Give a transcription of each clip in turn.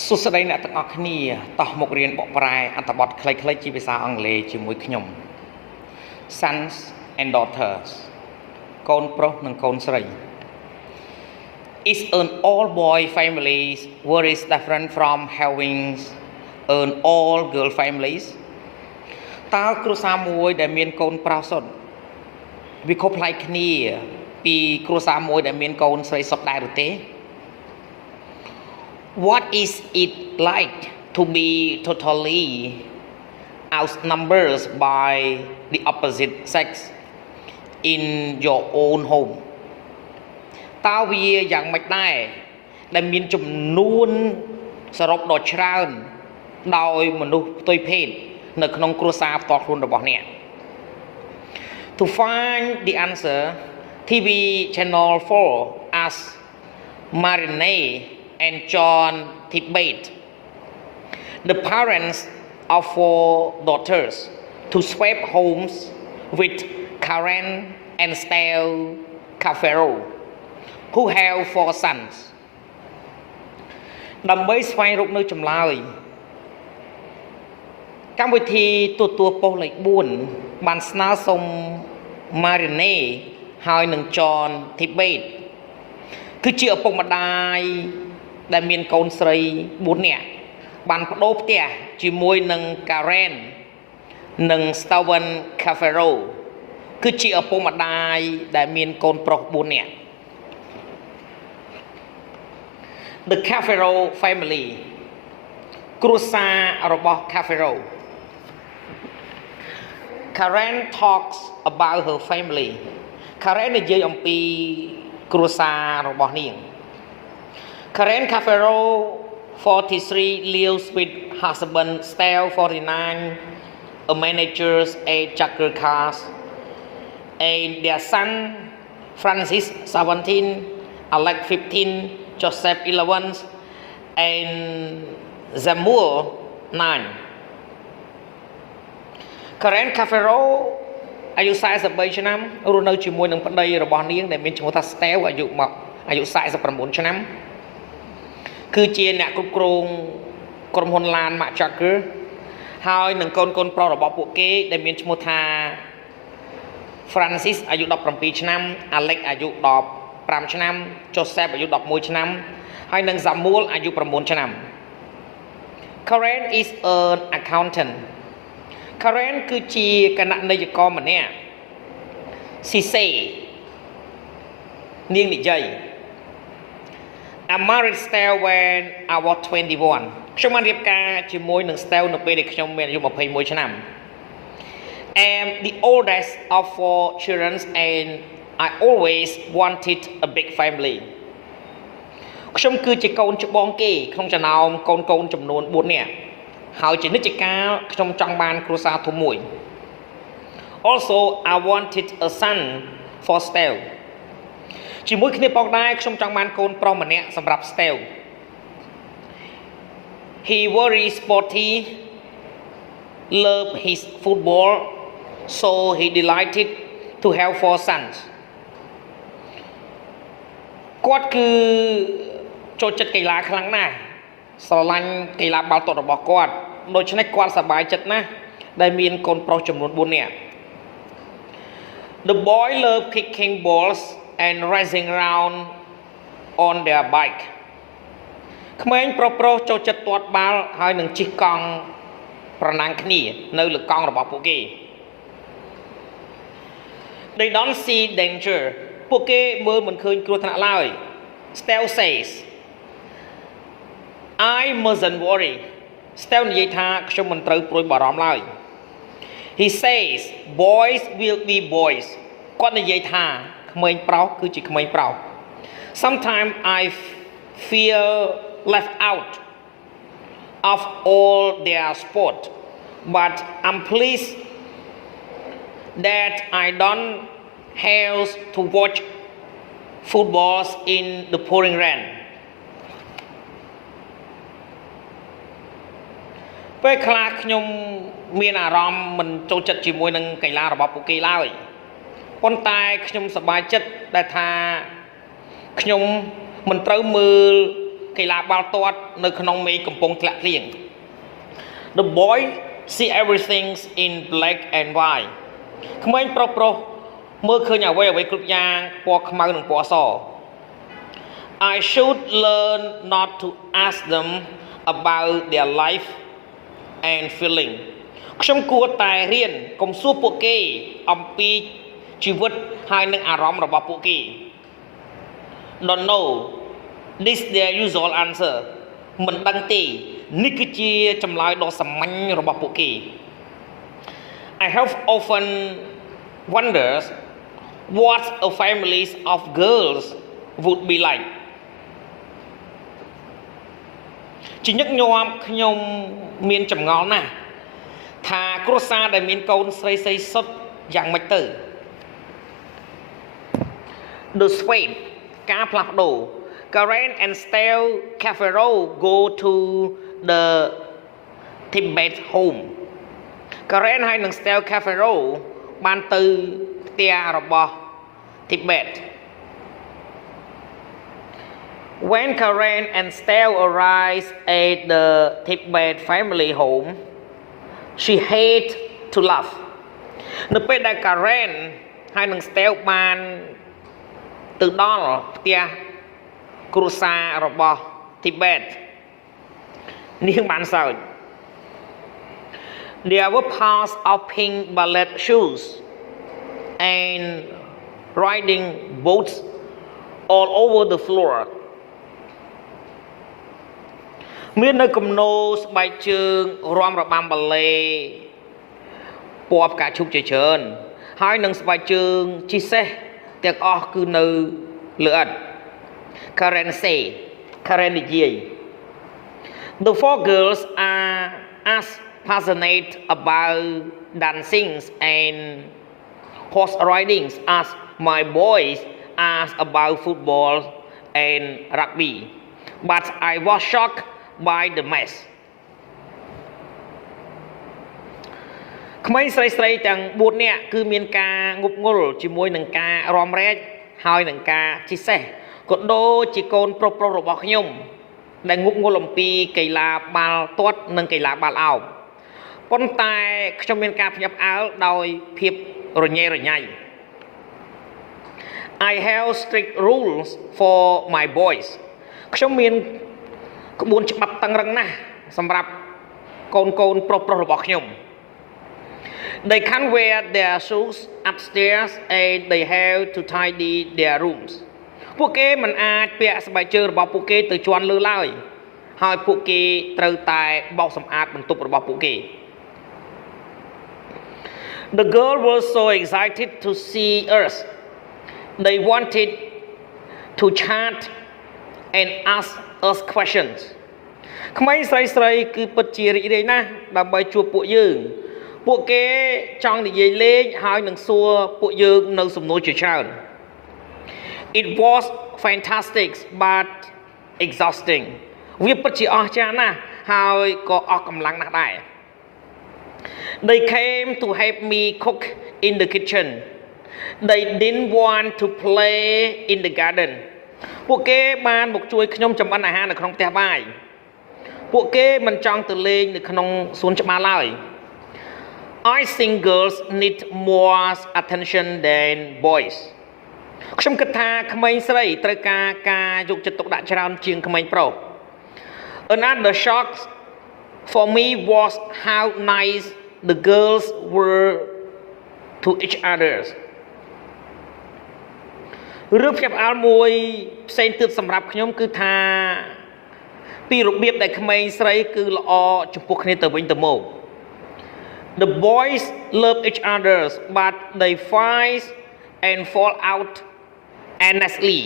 សុស្ដីអ្នកទាំងអស់គ្នាតោះមករៀនបកប្រែអត្ថបទខ្លីៗជាភាសាអង់គ្លេសជាមួយខ្ញុំ Sons and daughters កូនប្រុសនិងកូនស្រី Is an all boy families very different from having an all girl families តើគ្រួសារមួយដែលមានកូនប្រុសសុទ្ធវាខុសប្លែកគ្នាពីគ្រួសារមួយដែលមានកូនស្រីសុទ្ធដែរឬទេ What is it like to be totally outnumbered by the opposite sex in your own home តើវាយ៉ាងម៉េចដែរដែលមានចំនួនសរុបដ៏ច្រើនដោយមនុស្សផ្ទុយភេទនៅក្នុងគ្រួសារផ្ទាល់ខ្លួនរបស់អ្នក To find the answer TV channel 4 as Marine and John debate the parents of 4 daughters to swap homes with Karen and Stella Cafero who have 4 sons ដើម្បីស្វែងរកនៅចម្លើយកម្មវិធីទូទួលប៉ុស្តិ៍លេខ4បានស្នើសុំ Marine ហើយនឹង John debate គឺជាឪពុកម្ដាយដែលមានកូនស្រី4នាក់បានបដូរផ្ទះជាមួយនឹង Karen និង Steven Cafero គឺជាឪពុកម្ដាយដែលមានកូនប្រុស4នាក់ The Cafero family គ្រួសាររបស់ Cafero Karen talks about her family Karen និយាយអំពីគ្រួសាររបស់នាងKaren Cafero 43 lives with husband Stella 49 a manager at Jacker Cars and their son Francis 17 Alex 15 Joseph 11 and Samuel 9 Karen Cafero អាយុ43ឆ្នាំរស់នៅជាមួយនឹងប្តីរបស់នាងដែលមានឈ្មោះថា Stella អាយុ49ឆ្នាំគឺជាអ្នកគ្រប់គ្រងក្រុមហ៊ុនឡាន Mark Jacker ហើយនឹងកូនប្រុសរបស់ពួកគេដែលមានឈ្មោះថា Francis អាយុ17ឆ្នាំ Alex អាយុ15ឆ្នាំ Joseph អាយុ11ឆ្នាំហើយនឹង Samuel អាយុ9ឆ្នាំ Karen is an accountant Karen គឺជាគណៈនេយ្យករម្នាក់ She say នាងនិយាយI married Stella when I was 21 ខ្ញុំបានរៀបការជាមួយនឹង Stella នៅពេលដែលខ្ញុំមានអាយុ21ឆ្នាំ I'm the oldest of 4 children and I always wanted a big family ខ្ញុំគឺជាកូនច្បងគេក្នុងចំណោមកូនចំនួន4នាក់ហើយជានិច្ចកាលខ្ញុំចង់បានគ្រួសារធំមួយ Also I wanted a son for Stellaជាមួយគ្នាផងដែរខ្ញុំចង់បានកូនប្រុសម្នាក់សម្រាប់ Stella He very sporty love his football so he delighted to have 4 sons គាត់គឺចូលចិត្តកីឡាខ្លាំងណាស់ស្រឡាញ់កីឡាបាល់ទាត់របស់គាត់ដូច្នេះគាត់សប្បាយចិត្តណាស់ដែលមានកូនប្រុសចំនួន4នាក់ The boy love kicking balls and racing around on their bike ក្មេងប្រុសចូលចិត្តទាត់បាល់ហើយនឹងជិះកង់ប្រណាំងគ្នានៅលើកង់របស់ពួកគេ They don't see danger ពួកគេមើលមិនឃើញគ្រោះថ្នាក់ឡើយ Stella says I mustn't worry Stella និយាយថាខ្ញុំមិនត្រូវព្រួយបារម្ភឡើយ He says boys will be boys គាត់និយាយថាក្មេងប្រុសគឺជាក្មេងប្រុស Sometimes I feel left out of all their sport but I'm pleased that I don't have to watch football in the pouring rain ពេលខ្លះខ្ញុំមានអារម្មណ៍មិនចូលចិត្តជាមួយនឹងកីឡារបស់ពួកគេឡើយប៉ុន្តែខ្ញុំសប្បាយចិត្តដែលថាខ្ញុំមិនត្រូវមើល cây lá bao toát nơi khung mây cầm bông lạ liền. The boy see everything in black and white. Không anh pro mơ khơi nhà quay ở với cực giang po khmau nâng po so. I should learn not to ask them about their life and feeling. ខ្ញុំគួរតែរៀនកុំសួរពួកគេអំពីជីវិតហើយនឹងអារម្មណ៍របស់ពួកគេ Don't know. This their usual answer. មិនដឹងទេនេះគឺជាចម្លើយដ៏សាមញ្ញរបស់ពួកគេ I have often wondered what a families of girls would be like. ជាញឹកញាប់ខ្ញុំមានចម្ងល់ណាស់ថាគ្រួសារដែលមានកូនស្រីសុទ្ធយ៉ាងម៉េចទៅ The swap ការផ្លាស់ប្ដូរ Karen and Stell Cafero go to the Tibet home. Karen ហើយនិង Stell Cafero បានទៅផ្ទះរបស់ Tibet. When Karen and Stell arrived at the Tibet family home, she hate to laugh. នៅពេលដែល Karen ហើយនិង Stell បានទៅដល់ផ្ទះគ្រួសាររបស់ Tibet នាងបានសើច There were piles of pink ballet shoes and riding boats all over the floor មាននៅគំនរស្បែកជើងរាំរបាំបាឡេពណ៌ផ្កាឈូកជាច្រើនហើយនឹងស្បែកជើងជិះសេះទាំងអស់គឺនៅលើឥដ្ឋ Karen say Karen និយាយ The four girls are as passionate about dancing and horse riding as my boys are about football and rugby but I was shocked by the mess ក្មេងស្រីៗទាំង4នាក់គឺមានការងប់ងល់ជាមួយនឹងការរាំរែកហើយនឹងការជិះសេះក៏ដូចជាកូនប្រុសៗរបស់ខ្ញុំដែលងប់ងល់អំពីកីឡាបាល់ទាត់និងកីឡាបាល់ឱបប៉ុន្តែខ្ញុំមានការភ្ញាក់ផ្អើលដោយភាពរញ៉េរញ៉ៃ I have strict rules for my boys ខ្ញុំមានក្បួនច្បាប់តឹងរឹងណាស់សម្រាប់កូនប្រុសៗរបស់ខ្ញុំ They can't wear their shoes upstairs and they have to tidy their rooms ពួកគេមិនអាចពាក់ស្បែកជើងរបស់ពួកគេទៅជាន់លើឡើយហើយពួកគេត្រូវតែបោសសម្អាតបន្ទប់របស់ពួកគេ The girl was so excited to see us they wanted to chat and ask us questions ក្មេងស្រីៗគឺពិតជារីករាយណាស់ដើម្បីជួបពួកយើងពួកគេចង់និយាយលេងហើយនឹងសួរពួកយើងនៅសំណួរជាច្រើន It was fantastic but exhausting វាពិតជាអស្ចារ្យណាស់ហើយក៏អស់កម្លាំងណាស់ដែរ They came to help me cook in the kitchen They didn't want to play in the garden ពួកគេបានមកជួយខ្ញុំចម្អិនអាហារនៅក្នុងផ្ទះបាយពួកគេមិនចង់ទៅលេងនៅក្នុងសួនច្បារឡើយ I think girls need more attention than boys ខ្ញុំគិតថាក្មេងស្រីត្រូវការយកចិត្តទុកដាក់ច្រើនជាងក្មេងប្រុស Another shock for me was how nice the girls were to each other រឿងភ្ញាក់ផ្អើលមួយផ្សេងទៀតសម្រាប់ខ្ញុំគឺថាពីរបៀបដែលក្មេងស្រីគឺល្អចំពោះគ្នាទៅវិញទៅមក The boys love each other but they fight and fall out endlessly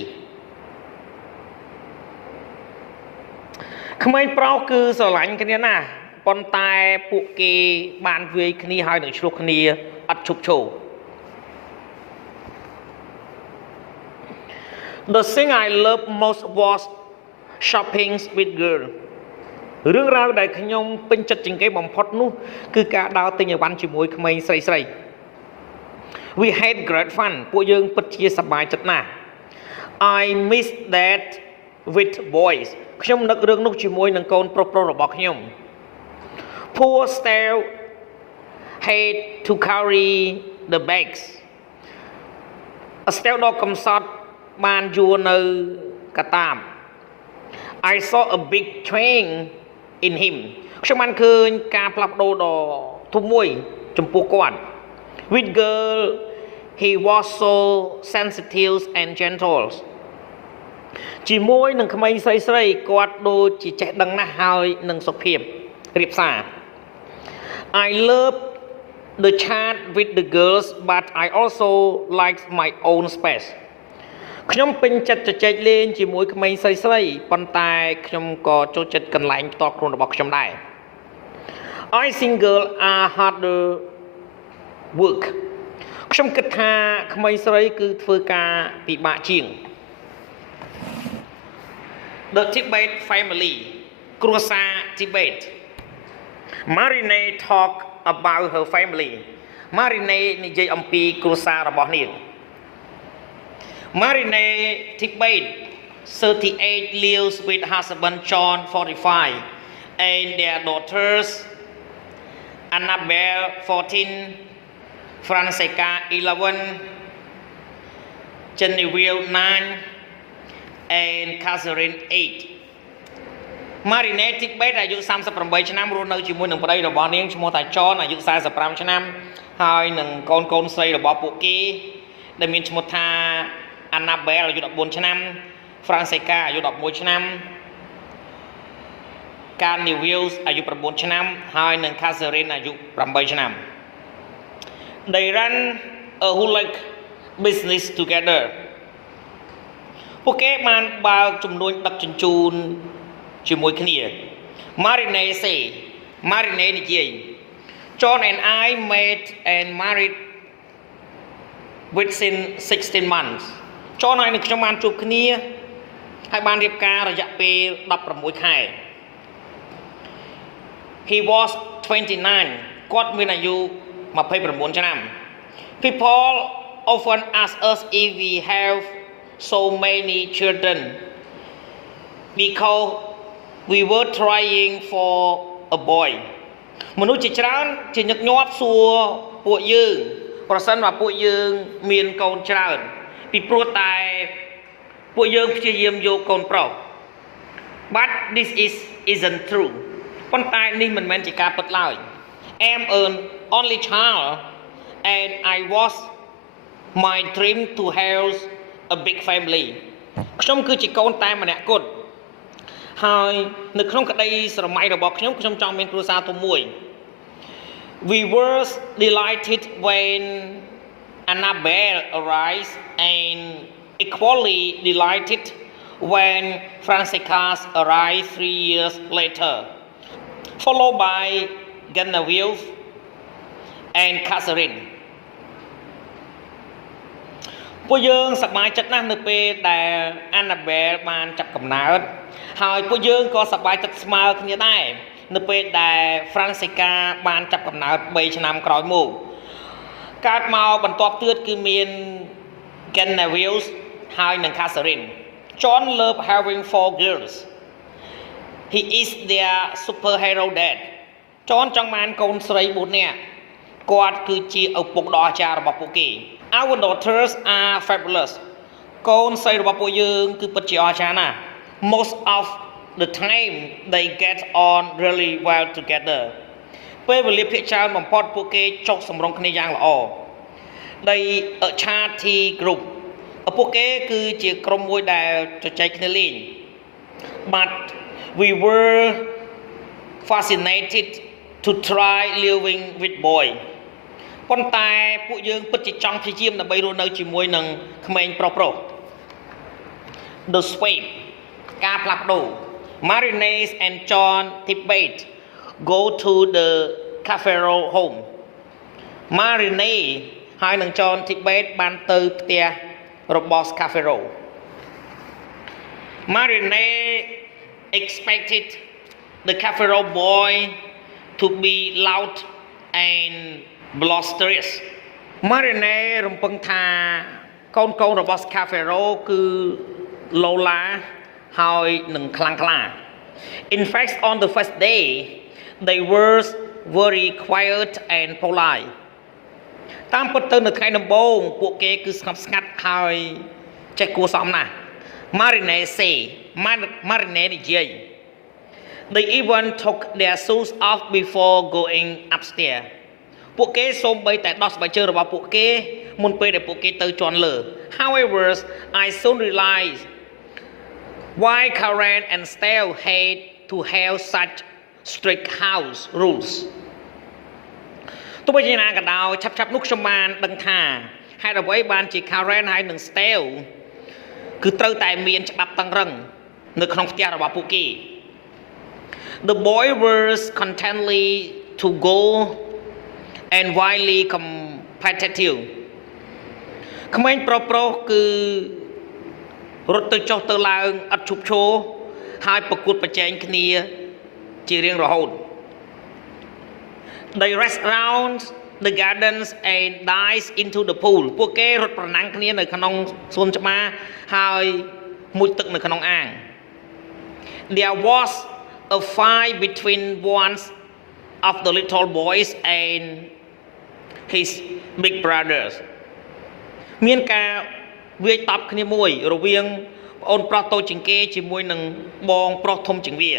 ក្មេងប្រុសគឺស្រឡាញ់គ្នាណាស់ប៉ុន្តែពួកគេបានវាយគ្នាហើយនឹងឆ្លោះគ្នាអត់ឈប់ឈរ The thing I love most was shopping with girl រឿងរ៉ាវដែលខ្ញុំពេញចិត្តជាងគេបំផុតនោះគឺការដើរទិញអីវ៉ាន់ជាមួយក្មេងស្រីៗ We had great fun ពួកយើងពិតជាសប្បាយចិត្តណាស់ I miss that with boys ខ្ញុំនឹករឿងនោះជាមួយនឹងកូនប្រុសរបស់ខ្ញុំ Poor Stell had to carry the bags Stell ដ៏កំសត់បានយួរនៅកតាប I saw a big change in him ខ្ញុំបានឃើញការផ្លាស់ប្ដូរដ៏ធំមួយចំពោះគាត់ With girl he was so sensitive and gentle ជាមួយនឹងក្មេងស្រីគាត់ដូចជាចេះដឹងណាស់ហើយនឹងសុភាពរៀបសារ I love the chat with the girls but I also like my own space ខ្ញុំពេញចិត្តជជែកលេងជាមួយក្មេងស្រីប៉ុន្តែខ្ញុំក៏ចូលចិត្តកន្លែងផ្ទាល់ខ្លួនរបស់ខ្ញុំដែរ I think girls are harder work ខ្ញុំគិតថាក្មេងស្រីគឺធ្វើការពិបាកជាង The Tibet family គ្រួសារ Tibet Marine talk about her family Marine និយាយអំពីគ្រួសាររបស់នាង Marine Tibet 38 lives with husband John 45 and their daughters Annabelle 14 Francesca 11 Genevieve 9 and Catherine 8 Marine Tibet អាយុ38ឆ្នាំរស់នៅជាមួយនឹងប្តីរបស់នាងឈ្មោះថា John អាយុ45ឆ្នាំហើយនឹងកូនស្រីរបស់ពួកគេដែលមានឈ្មោះថា Annabelle អាយុ14ឆ្នាំ Francesca អាយុ11ឆ្នាំ Genevieve អាយុ9ឆ្នាំហើយនឹង Catherine អាយុ8ឆ្នាំ They run a hula business together ពួកគេបានបើកចំនួនដឹកជញ្ជូនជាមួយគ្នា Marine say Marine និយាយ John and I met and married within 16 months John ហើយនឹងខ្ញុំបានជួបគ្នាហើយបានរៀបការរយៈពេល16ខែ He was 29គាត់មានអាយុ29ឆ្នាំ People often ask us if we have so many children because we were trying for a boy មនុស្សជាច្រើនជាញឹកញាប់សួរពួកយើងប្រសិនបើពួកយើងមានកូនច្រើនពីព្រោះតែពួកយើងព្យាយាមយកកូនប្រុស But this isn't true ប៉ុន្តែនេះមិនមែនជាការពិតឡើយ I'm an only child and I was my dream to have a big family ខ្ញុំគឺជាកូនតែម្នាក់គត់ហើយនៅក្នុងក្តីស្រមៃរបស់ខ្ញុំចង់មានគ្រួសារធំមួយ We were delighted when Annabelle arrived and equally delighted when Francesca arrived 3 years later followed by Genevieve and Catherine ពួកយើងសប្បាយចិត្តណាស់នៅពេលដែល Annabelle បានចាប់កំណើតហើយពួកយើងក៏សប្បាយចិត្តស្មើគ្នាដែរនៅពេលដែល Francesca បានចាប់កំណើត3ឆ្នាំក្រោយមកកើតមកបន្ទាប់ទៀតគឺមាន Genevieve ហើយនិង Catherine John loved having 4 girls He is their superhero dad John ចង់បានកូនស្រី4នាក់គាត់គឺជាឪពុកដ៏អស្ចារ្យរបស់ពួកគេ Our daughters are fabulous កូនស្រីរបស់ពួកយើងគឺពិតជាអស្ចារ្យណាស់ Most of the time they get on really well together ពេលវេលាភាគច្រើនបំផុតពួកគេចុះសម្រុងគ្នាយ៉ាងល្អ They a charity group ពួកគេគឺជាក្រុមមួយដែលជជែកគ្នាលេង But we were fascinated to try living with boy ប៉ុន្តែពួកយើងពិតជាចង់ព្យាយាមដើម្បីរស់នៅជាមួយនឹងក្មេងប្រុស The swap ការផ្លាស់ប្ដូរ Marines and John Tibet go to the Cafero home Marine ហើយនឹង John Tibet បានទៅផ្ទះរបស់ Cafero Marine expected the Cafero boy to be loud and blusterous Marine រំពឹងថាកូនរបស់ Cafero គឺ Lola ហើយនឹងខ្លាំងក្លា In fact on the first day they were very quiet and polite តាមពិតទៅនៅថ្ងៃដំបូងពួកគេគឺស្ងប់ស្ងាត់ហើយចេះគួរសមណាស់ Marine say Marine និយាយ They even took their shoes off before going upstairs ពួកគេសូម្បីតែដោះស្បែកជើងរបស់ពួកគេមុនពេលដែលពួកគេទៅជាន់លើ However I soon realized why Karen and Stell had to have such strict house rules ទោះបីជាណាក៏ដោយឆាប់ៗនោះខ្ញុំបានដឹងថាហេតុអ្វីបានជា Karen ហើយនិង Stell គឺត្រូវតែមានច្បាប់តឹងរឹងនៅក្នុងផ្ទះរបស់ពួកគេ The boy was constantly to go and wildly competitive ក្មេងប្រុសគឺរត់ទៅចុះទៅឡើងឥតឈប់ឈរហើយប្រកួតប្រជែងគ្នាជារៀងរហូត They raced around the gardens and dived into the pool ពួកគេរត់ប្រណាំងគ្នានៅក្នុងសួនច្បារហើយមុជទឹកនៅក្នុងអាង There was a fight between one of the little boys and his big brothers មានការវាយតប់គ្នាមួយរវាងប្អូនប្រុសតូចជាងគេជាមួយនឹងបងប្រុសធំជាងវា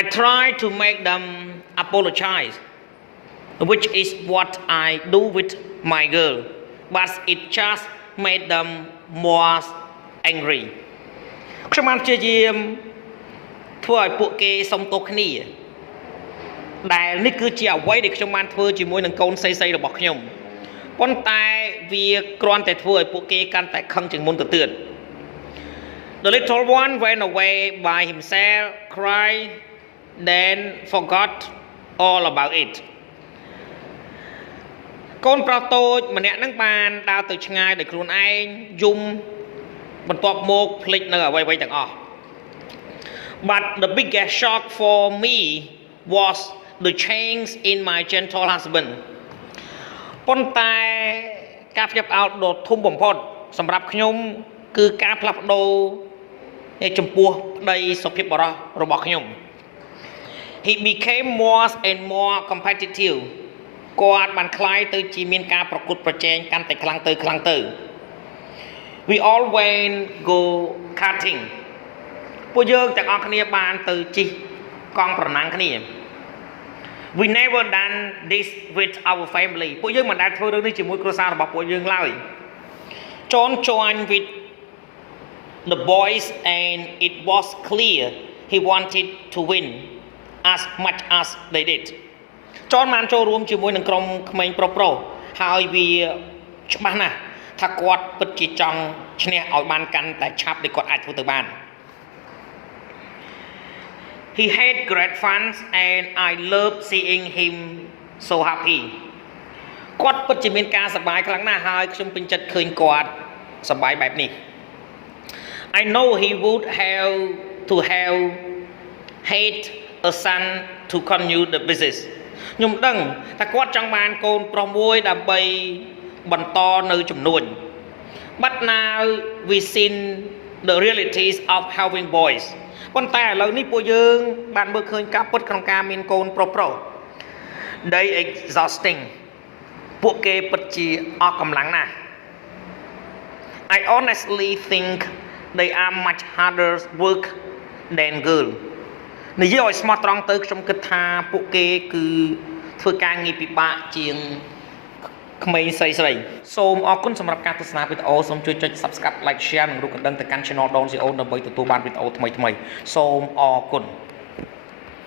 I tried to make them apologize which is what I do with my girl but it just made them more angry ខ្ញុំបានព្យាយាមធ្វើឲ្យពួកគេសុំទោសគ្នាដែលនេះគឺជាអ្វីដែលខ្ញុំបានធ្វើជាមួយនឹងកូនស្រីៗរបស់ខ្ញុំប៉ុន្តែវាគ្រាន់តែធ្វើឲ្យពួកគេកាន់តែខឹងជាងមុនទៅទៀត The little one went away by himself cried then forgot all about it កូនប្រុសតូចម្នាក់ហ្នឹងបានដើរទៅឆ្ងាយដោយខ្លួនឯងយំបន្ទាប់មកភ្លេចនៅអ្វីៗទាំងអស់ But the biggest shock for me was the change in my gentle husband ប៉ុន្តែការផ្ទះផ្អើលដ៏ធំបំផុតសម្រាប់ខ្ញុំគឺការផ្លាស់ប្ដូរចំពោះប្តីសុភាពបរោះរបស់ខ្ញុំ He became more and more competitive គាត់បានคล้ายទៅជាមានការប្រកួតប្រជែងកាន់តែខ្លាំងទៅ We all went go karting ពួកយើងទាំងអស់គ្នាបានទៅជិះកង់ប្រណាំងគ្នា We never done this with our family ពួកយើងមិនដែលធ្វើរឿងនេះជាមួយគ្រួសាររបស់ពួកយើងឡើយ John joined with the boys and it was clear he wanted to win as much as they did John បានចូលរួមជាមួយនឹងក្រុមក្មេងប្រុសហើយវាច្បាស់ណាស់ថាគាត់ពិតជាចង់ឈ្នះឲ្យបានកាន់តែឆាប់ដែលគាត់អាចធ្វើទៅបាន He had great fun and I loved seeing him so happy គាត់ពិតជាមានការសប្បាយខ្លាំងណាស់ហើយខ្ញុំពេញចិត្តឃើញគាត់សប្បាយបែបនេះ I know he would have to have had a son to continue the business ខ្ញុំដឹងថាគាត់ចង់បានកូនប្រុសមួយដើម្បីបន្តនៅចំនួន But now we seen the realities of having boys ប៉ុន្តែឥឡូវនេះពួកយើងបានមើលឃើញការពិតក្នុងការមានកូនប្រុស They exhausting ពួកគេពិតជាអស់កម្លាំងណាស់ I honestly think they are much harder work than girl និយាយឲ្យស្មោះត្រង់ទៅខ្ញុំគិតថាពួកគេគឺធ្វើការងារពិបាកជាងក្មេងស្រីសូមអរគុណសម្រាប់ការទស្សនាវីដេអូសូមជួយចុច Subscribe Like Share និងរូបកណ្ដឹងទៅកាន់ Channel Don Sreyoun ដើម្បីទទួលបានវីដេអូថ្មីៗសូមអរគុណ